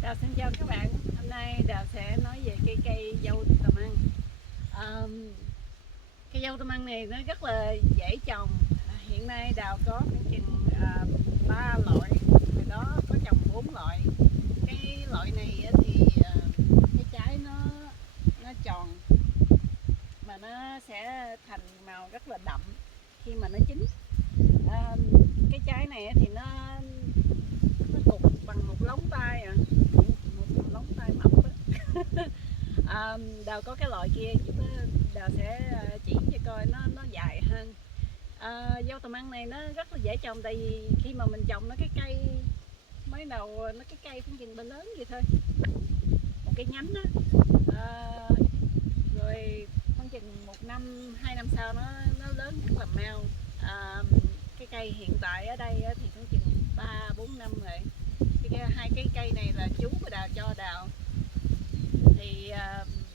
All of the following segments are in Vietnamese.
Đào xin chào các bạn. Hôm nay Đào sẽ nói về cây dâu tầm ăn. Um, Cây dâu tầm ăn này nó rất là dễ trồng. Hiện nay Đào có khoảng chừng 3 loại, hồi đó có trồng 4 loại. Cái loại này thì cái trái nó tròn mà nó sẽ thành màu rất là đậm khi mà nó chín. Um, cái trái này thì nó cục bằng một lóng tay một lóng tay mập á. Đào có cái loại kia chút Đào sẽ chỉ cho coi nó dài hơn. Dâu tầm ăn này nó rất là dễ trồng, tại vì khi mà mình trồng nó cái cây mới đầu nó cái cây cũng chừng bên lớn vậy thôi, một cái nhánh đó. Rồi khoảng chừng 1 năm 2 năm sau nó lớn rất là mau. Cái cây hiện tại ở đây thì khoảng chừng 3 4 năm rồi. Hai cái cây này là chú của Đào cho Đào. Thì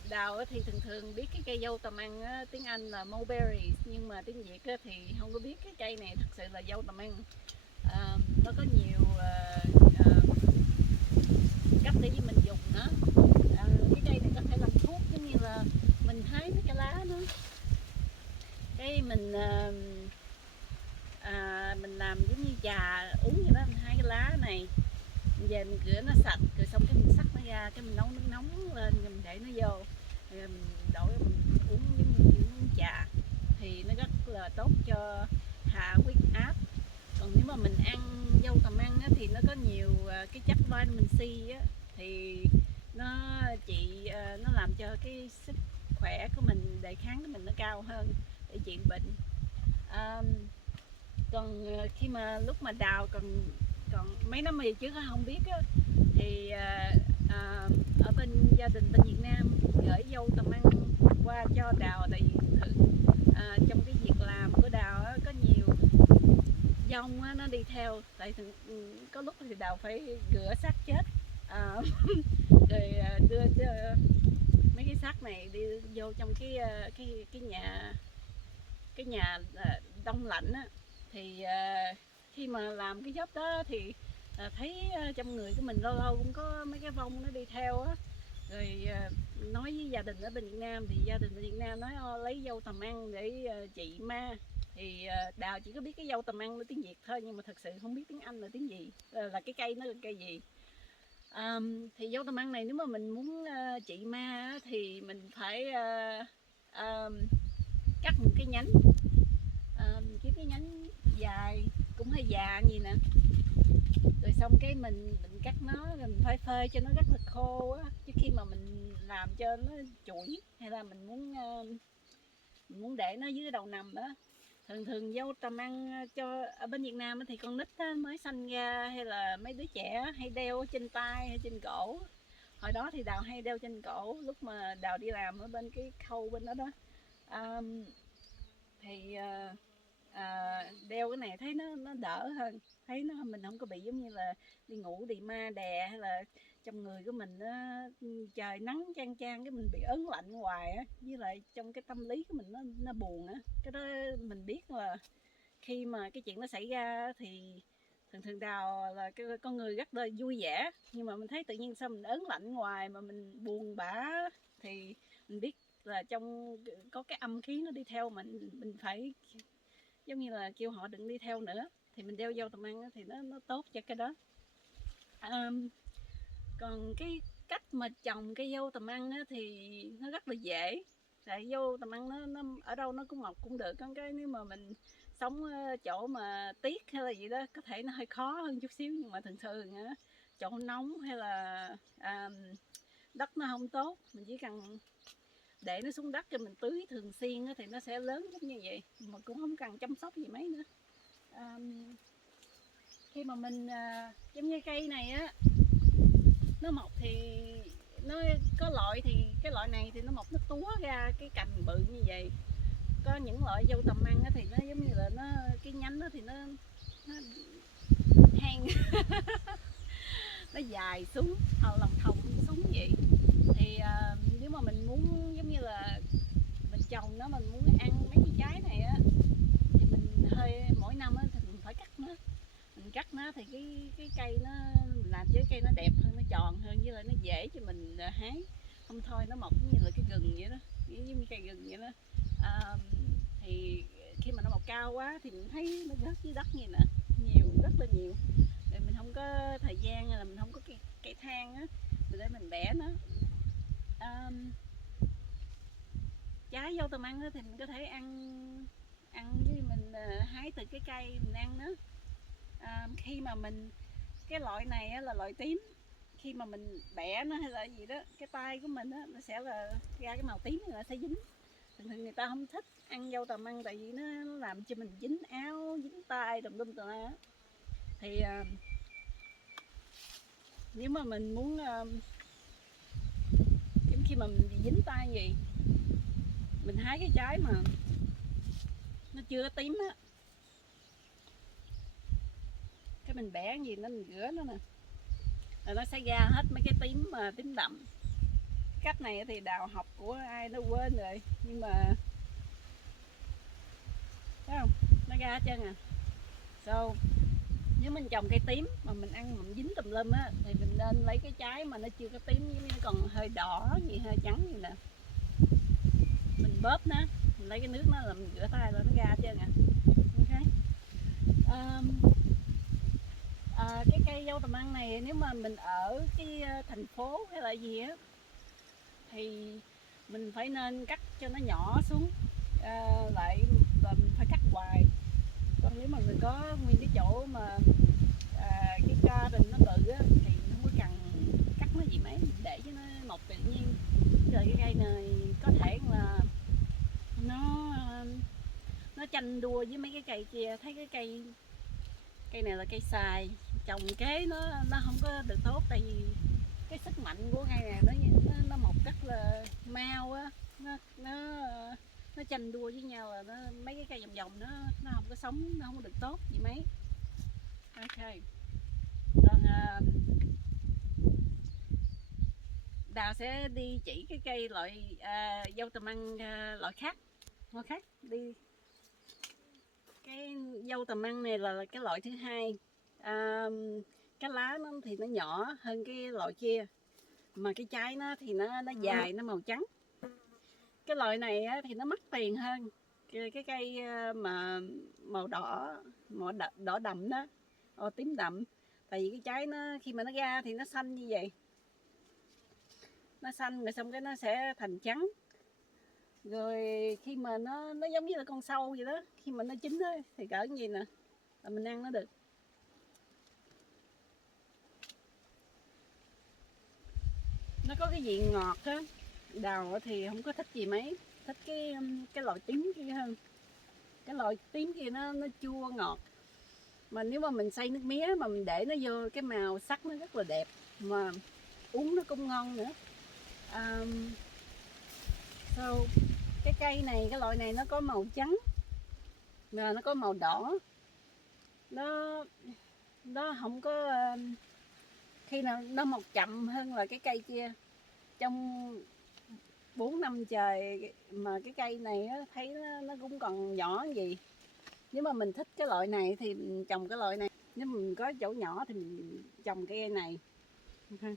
Đào thì thường thường biết cái cây dâu tầm ăn tiếng Anh là mulberry, nhưng mà tiếng Việt thì không có biết cái cây này thật sự là dâu tầm ăn. Nó có nhiều cách để mình dùng nó. Cái cây này có thể làm thuốc, giống như là mình hái mấy cái lá nó, cái mình làm giống như trà uống vậy đó. Mình hái cái lá này về mình rửa nó sạch, rồi xong cái mình xắt nó ra, cái mình nấu nước nóng lên, rồi mình để nó vô, rồi mình đổ mình uống giống như uống trà, thì nó rất là tốt cho hạ huyết áp. Còn nếu mà mình ăn dâu tầm ăn thì nó có nhiều cái chất vitamin C á, thì nó nó làm cho cái sức khỏe của mình, đề kháng của mình nó cao hơn để trị bệnh. Còn khi mà lúc mà Đào còn mấy năm về trước không biết á, thì ở bên gia đình bên Việt Nam gửi dâu tầm ăn qua cho Đào, tại vì thử trong cái việc làm của Đào á, có nhiều dông á, nó đi theo, tại có lúc thì Đào phải rửa xác chết, rồi đưa mấy cái xác này đi vô trong cái nhà đông lạnh á. Thì khi mà làm cái job đó thì thấy trong người của mình lâu lâu cũng có mấy cái vong nó đi theo á. Rồi nói với gia đình ở bên Việt Nam, thì gia đình bên Việt Nam nói lấy dâu tầm ăn để trị ma. Thì Đào chỉ có biết cái dâu tầm ăn là tiếng Việt thôi, nhưng mà thật sự không biết tiếng Anh là tiếng gì, là cái cây nó là cây gì. Thì dâu tầm ăn này nếu mà mình muốn trị ma thì mình phải cắt một cái nhánh, kiếm cái nhánh dài cũng hơi già gì nè, rồi xong cái mình cắt nó, rồi mình phải phơi cho nó rất là khô á, chứ khi mà mình làm cho nó chuỗi, hay là mình muốn để nó dưới đầu nằm đó. Thường thường dâu tầm ăn cho ở bên Việt Nam thì con nít mới sanh ra, hay là mấy đứa trẻ hay đeo trên tay hay trên cổ. Hồi đó thì Đào hay đeo trên cổ lúc mà Đào đi làm ở bên cái khâu bên đó đó. Thì đeo cái này thấy nó đỡ hơn, thấy mình không có bị giống như là đi ngủ bị ma đè, hay là trong người của mình trời nắng chang chang cái mình bị ớn lạnh hoài á, với lại trong cái tâm lý của mình nó buồn á. Cái đó mình biết là khi mà cái chuyện nó xảy ra thì thường thường Đào là cái con người rất là vui vẻ, nhưng mà mình thấy tự nhiên sao mình ớn lạnh hoài mà mình buồn bã, thì mình biết là trong có cái âm khí nó đi theo mình phải giống như là kêu họ đừng đi theo nữa. Thì mình đeo dâu tầm ăn thì nó tốt cho cái đó. Còn cái cách mà trồng cây dâu tầm ăn thì nó rất là dễ, tại dâu tầm ăn nó ở đâu nó cũng mọc cũng được. Con cái nếu mà mình sống chỗ mà tiết hay là gì đó có thể nó hơi khó hơn chút xíu, nhưng mà thường thường chỗ nóng hay là đất nó không tốt, mình chỉ cần để nó xuống đất cho mình tưới thường xuyên thì nó sẽ lớn giống như vậy, mà cũng không cần chăm sóc gì mấy nữa. Khi mà mình giống như cây này á, nó mọc thì nó có loại, thì cái loại này thì nó mọc nó túa ra cái cành bự như vậy. Có những loại dâu tầm ăn thì nó giống như là cái nhánh đó thì nó hang nó dài xuống, hoặc lòng thòng xuống vậy. Thì nếu mà mình muốn giống như là mình trồng nó, mình muốn ăn mấy cái trái này á, thì mình hơi mỗi năm thì mình phải cắt nó, nó thì cái cây nó mình làm với cây nó đẹp hơn, nó tròn hơn, với lại nó dễ cho mình hái. Không thôi nó mọc như là cái gừng vậy đó, giống như cây gừng vậy đó. Thì khi mà nó mọc cao quá thì mình thấy nó rớt dưới đất như nè, nhiều, rất là nhiều. Rồi mình không có thời gian, là mình không có cây thang á để mình bẻ nó. Trái dâu tầm ăn thì mình có thể ăn với mình hái từ cái cây mình ăn đó. Khi mà mình cái loại này là loại tím, khi mà mình bẻ nó hay là gì đó, cái tay của mình nó sẽ là ra cái màu tím, nó sẽ dính. Thường người ta không thích ăn dâu tầm ăn tại vì nó làm cho mình dính áo, dính tay tùm lum tùm la. Thì nếu mà mình muốn khi mà mình bị dính tay gì, mình hái cái trái mà nó chưa có tím á, cái mình bẻ gì nó, mình rửa nó nè, rồi nó sẽ ra hết mấy cái tím mà tím đậm. Cách này thì đào học của ai nó quên rồi, nhưng mà thấy không, nó ra hết trơn à. Nếu mình trồng cây tím mà mình ăn mà mình dính tùm lum á, thì mình nên lấy cái trái mà nó chưa có tím, nó còn hơi đỏ gì, hơi trắng gì nè, mình bóp nó, mình lấy cái nước nó là mình rửa tay là nó ra hết trơn à. Ok. Cái cây dâu tầm ăn này nếu mà mình ở cái thành phố hay là gì á thì mình phải nên cắt cho nó nhỏ xuống, lại là mình phải cắt hoài. Còn nếu mà mình có nguyên cái chỗ mà cái garden nó bự á thì mình không có cần cắt nó gì mấy, mình để cho nó mọc tự nhiên. Rồi cái cây này có thể là nó tranh đua với mấy cái cây kia. Thấy cái cây này là cây xài, trồng kế nó không có được tốt, tại vì cái sức mạnh của cây này nó mọc rất là mau á, nó tranh đua với nhau, là mấy cái cây vòng vòng nó không có sống, nó không có được tốt gì mấy. Ok. Còn Đào sẽ đi chỉ cái cây loại dâu tầm ăn loại khác đi. Cái dâu tầm ăn này là cái loại thứ hai. Cái lá nó thì nó nhỏ hơn cái loại kia, mà cái trái nó thì nó dài, nó màu trắng. Cái loại này thì nó mắc tiền hơn cái cây mà màu đỏ đậm đó, tím đậm. Tại vì cái trái nó khi mà nó ra thì nó xanh như vậy, nó xanh rồi xong cái nó sẽ thành trắng. Rồi khi mà nó giống như là con sâu vậy đó, khi mà nó chín đó, thì cỡ như nè là mình ăn nó được. Nó có cái vị ngọt á. Đào thì không có thích gì mấy, thích cái loại tím kia hơn. Cái loại tím kia nó chua ngọt, mà nếu mà mình xay nước mía mà mình để nó vô, cái màu sắc nó rất là đẹp, mà uống nó cũng ngon nữa. Cái cây này, cái loại này nó có màu trắng và nó có màu đỏ. Nó không có khi nào nó mọc chậm hơn là cái cây kia. Trong 4 năm trời mà cái cây này thấy nó cũng còn nhỏ gì. Nếu mà mình thích cái loại này thì mình trồng cái loại này, nếu mình có chỗ nhỏ thì mình trồng cây này. Okay.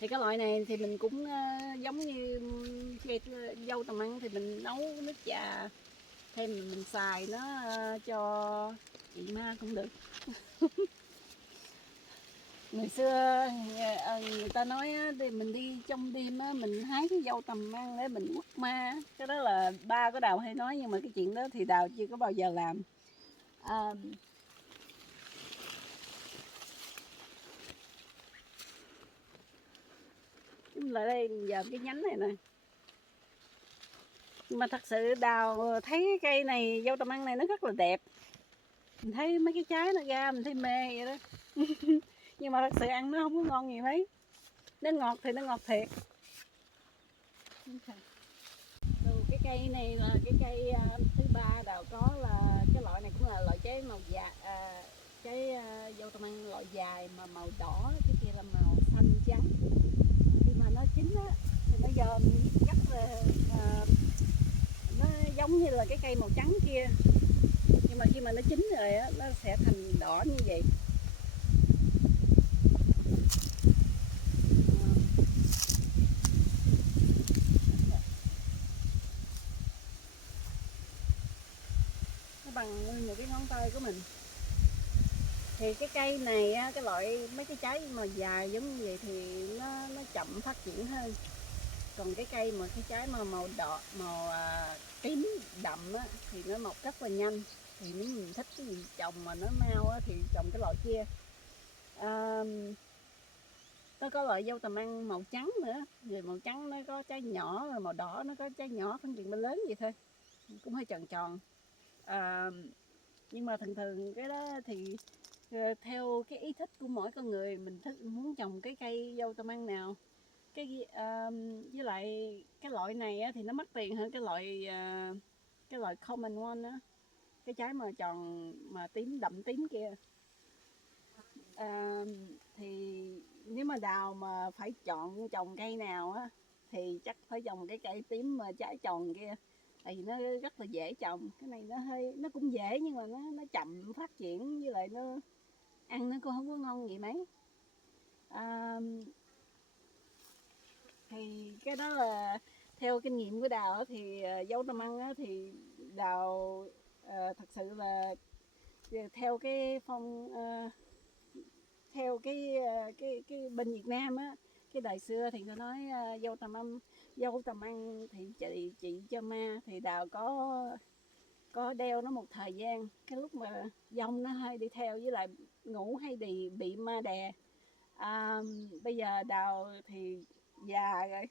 Thì cái loại này thì mình cũng giống như cây dâu tầm ăn, thì mình nấu nước trà thêm mình xài nó cho chị ma cũng được. Ngày xưa người ta nói thì mình đi trong đêm mình hái cái dâu tầm ăn để mình quất ma. Cái đó là ba của Đào hay nói, nhưng mà cái chuyện đó thì Đào chưa có bao giờ làm. Lại đây giờ cái nhánh này nè, nhưng mà thật sự Đào thấy cái cây này, dâu tầm ăn này nó rất là đẹp. Mình thấy mấy cái trái nó ra mình thấy mê vậy đó. Nhưng mà thật sự ăn nó không có ngon gì mấy. Nó ngọt thì nó ngọt thiệt. Okay. Cái cây này là cái cây thứ ba Đào có, là cái loại này cũng là loại trái màu dài, trái dâu tầm ăn loại dài mà màu đỏ, cái kia là màu xanh trắng. Khi mà nó chín á thì nó giòn rất là nó giống như là cái cây màu trắng kia, nhưng mà khi mà nó chín rồi á nó sẽ thành đỏ như vậy. tay của mình. Thì cái cây này á, cái loại mấy cái trái mà dài giống như vậy thì nó chậm phát triển hơn. Còn cái cây mà cái trái mà màu đỏ, màu tím đậm á, thì nó mọc rất là nhanh. Thì nếu mình thích cái gì trồng mà nó mau á, thì trồng cái loại kia. Nó có loại dâu tằm ăn màu trắng nữa. Rồi màu trắng nó có trái nhỏ, rồi màu đỏ nó có trái nhỏ, phân biệt lớn vậy thôi, cũng hơi tròn tròn. Nhưng mà thường thường cái đó thì theo cái ý thích của mỗi con người, mình thích muốn trồng cái cây dâu tằm ăn nào. Với lại cái loại này á, thì nó mắc tiền hơn cái loại common one á, cái trái mà tròn mà tím đậm tím kia. Thì nếu mà đào mà phải chọn trồng cây nào á, thì chắc phải trồng cái cây tím mà trái tròn kia, tại vì nó rất là dễ trồng. Cái này nó cũng dễ nhưng mà nó chậm phát triển, với lại nó ăn nó cũng không có ngon vậy mấy. Thì cái đó là theo kinh nghiệm của Đào thì dâu tằm ăn thì Đào thật sự là theo cái theo cái bên Việt Nam á, cái đời xưa thì người nói dâu tằm ăn thì trị cho ma. Thì Đào có đeo nó một thời gian, cái lúc mà dông nó hay đi theo, với lại ngủ hay bị ma đè. Bây giờ Đào thì già rồi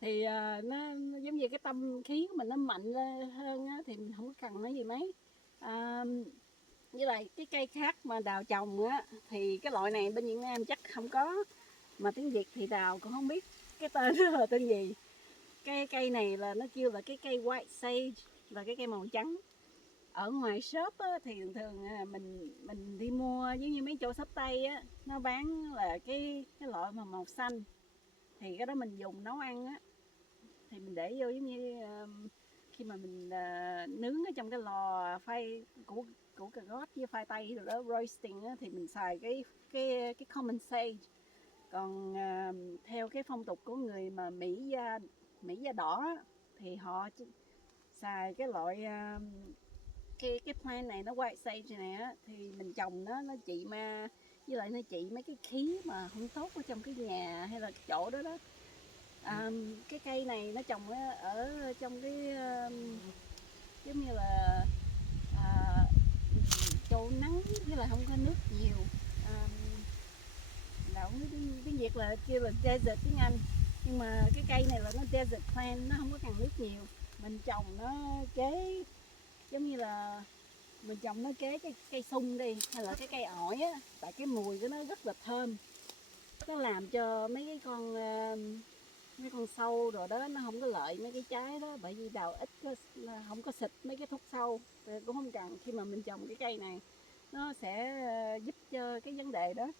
thì nó giống như cái tâm khí của mình nó mạnh lên hơn á, thì mình không có cần nó gì mấy. Với lại cái cây khác mà Đào trồng á, thì cái loại này bên Việt Nam chắc không có, mà tiếng Việt thì Đào cũng không biết cái tên nó là tên gì. Cái cây này là nó kêu là cái cây white sage, là cái cây màu trắng. Ở ngoài shop á, thì thường thường mình đi mua giống như mấy chỗ shop Tây á, nó bán là cái loại mà màu xanh. Thì cái đó mình dùng nấu ăn á, thì mình để vô giống như khi mà mình nướng ở trong cái lò phay củ cà rốt với khoai tây rồi đó, roasting á, thì mình xài cái common sage. Còn theo cái phong tục của người mà Mỹ da đỏ á, thì họ xài cái loại cái plant này, nó white sage này á, thì mình trồng nó trị ma, với lại nó trị mấy cái khí mà không tốt ở trong cái nhà hay là cái chỗ đó đó. Cái cây này nó trồng ở trong cái giống như là chỗ nắng với lại không có nước nhiều. Đạo tiếng Việt là kêu là desert tiếng Anh, nhưng mà cái cây này là nó desert plant, nó không có cần nước nhiều. Mình trồng nó kế giống như là mình trồng nó kế cái cây sung đi, hay là cái cây ổi á, tại cái mùi của nó rất là thơm, nó làm cho mấy con sâu rồi đó nó không có lợi mấy cái trái đó. Bởi vì Đào ít không có xịt mấy cái thuốc sâu, cũng không cần. Khi mà mình trồng cái cây này nó sẽ giúp cho cái vấn đề đó.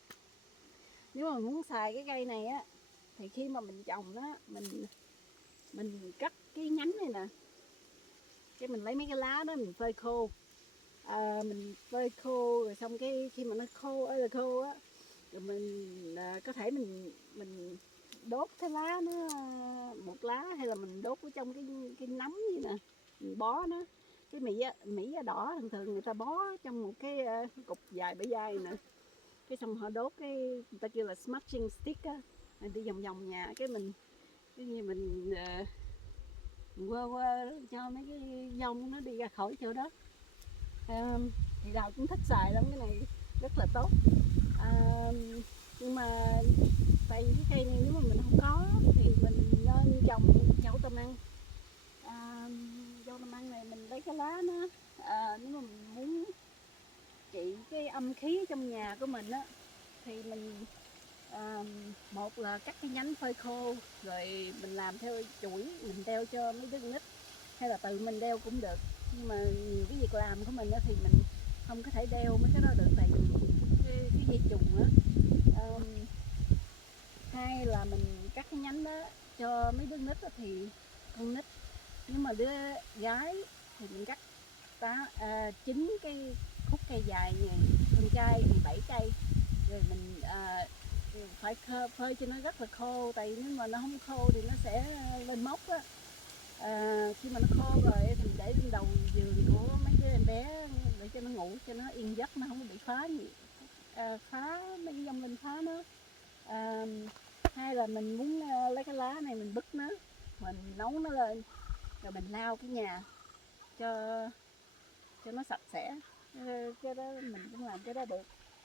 Nếu mà muốn xài cái cây này á, thì khi mà mình trồng nó, mình cắt cái nhánh này nè, cái mình lấy mấy cái lá đó mình phơi khô. Mình phơi khô rồi xong cái khi mà nó khô á, rồi mình có thể mình đốt cái lá nó một lá, hay là mình đốt ở trong cái nấm vậy nè, mình bó nó. Cái Mỹ da đỏ thường thường người ta bó trong một cái cục dài bả dai nè, cái xong họ đốt cái người ta kêu là smudging stick á, mình đi vòng vòng nhà, cái như mình quơ cho mấy cái dông nó đi ra khỏi chỗ đó. Thì Đào cũng thích xài lắm, cái này rất là tốt. Nhưng mà tại vì cái cây này nếu mà mình không có thì mình nên trồng dâu tằm ăn. Dâu tằm ăn này mình lấy cái lá nó, nếu mà mình muốn trị cái âm khí trong nhà của mình á, thì mình một là cắt cái nhánh phơi khô, rồi mình làm theo chuỗi, mình đeo cho mấy đứa con nít, hay là tự mình đeo cũng được. Nhưng mà nhiều cái việc làm của mình á, thì mình không có thể đeo mấy cái đó được, tại vì cái dây trùng á. Hai là mình cắt cái nhánh đó cho mấy đứa nít đó, thì con nít, nếu mà đứa gái thì mình cắt 9 cái khúc cây dài này, con trai thì 7 cây, rồi mình phải phơi cho nó rất là khô, tại vì nếu mà nó không khô thì nó sẽ lên mốc á. Khi mà nó khô rồi thì để lên đầu giường của mấy đứa em bé để cho nó ngủ, cho nó yên giấc, nó không có bị phá gì, phá mấy cái dông linh phá nó. Hay là mình muốn lấy cái lá này mình bứt nó, mình nấu nó lên, rồi mình lau cái nhà cho nó sạch sẽ. Cái đó mình cũng làm cái đó được.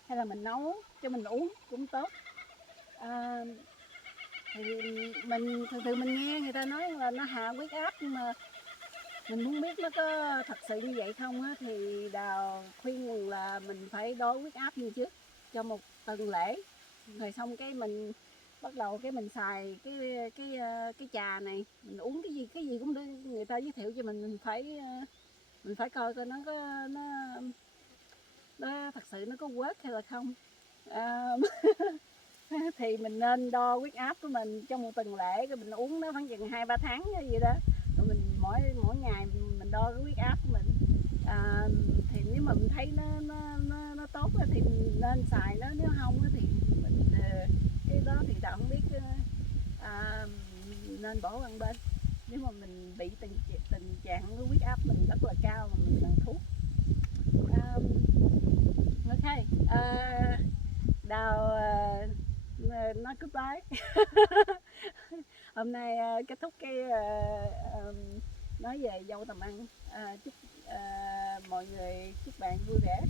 Hay là mình nấu cho mình uống cũng tốt. Thì mình thường mình nghe người ta nói là nó hạ huyết áp, nhưng mà mình muốn biết nó có thật sự như vậy không á, thì Đào khuyên là mình phải đo huyết áp như trước cho một tuần lễ, rồi xong cái mình bắt đầu cái mình xài cái trà này, mình uống cái gì cũng được, người ta giới thiệu cho mình phải coi coi nó có nó thật sự nó có work hay là không. Thì mình nên đo huyết áp của mình trong một tuần lễ, rồi mình uống nó khoảng chừng 2-3 tháng gì đó, rồi mình mỗi ngày mình đo cái huyết áp của mình. Thì nếu mà mình thấy nó tốt thì mình nên xài nó, nếu không thì mình cái đó thì Đào không biết, nên bỏ qua bên. Nếu mà mình bị tình trạng cái huyết áp mình rất là cao mà mình cần thuốc. Ok, Đào nói goodbye. Hôm nay kết thúc cái nói về dâu tầm ăn. Chúc mọi người, chúc bạn vui vẻ.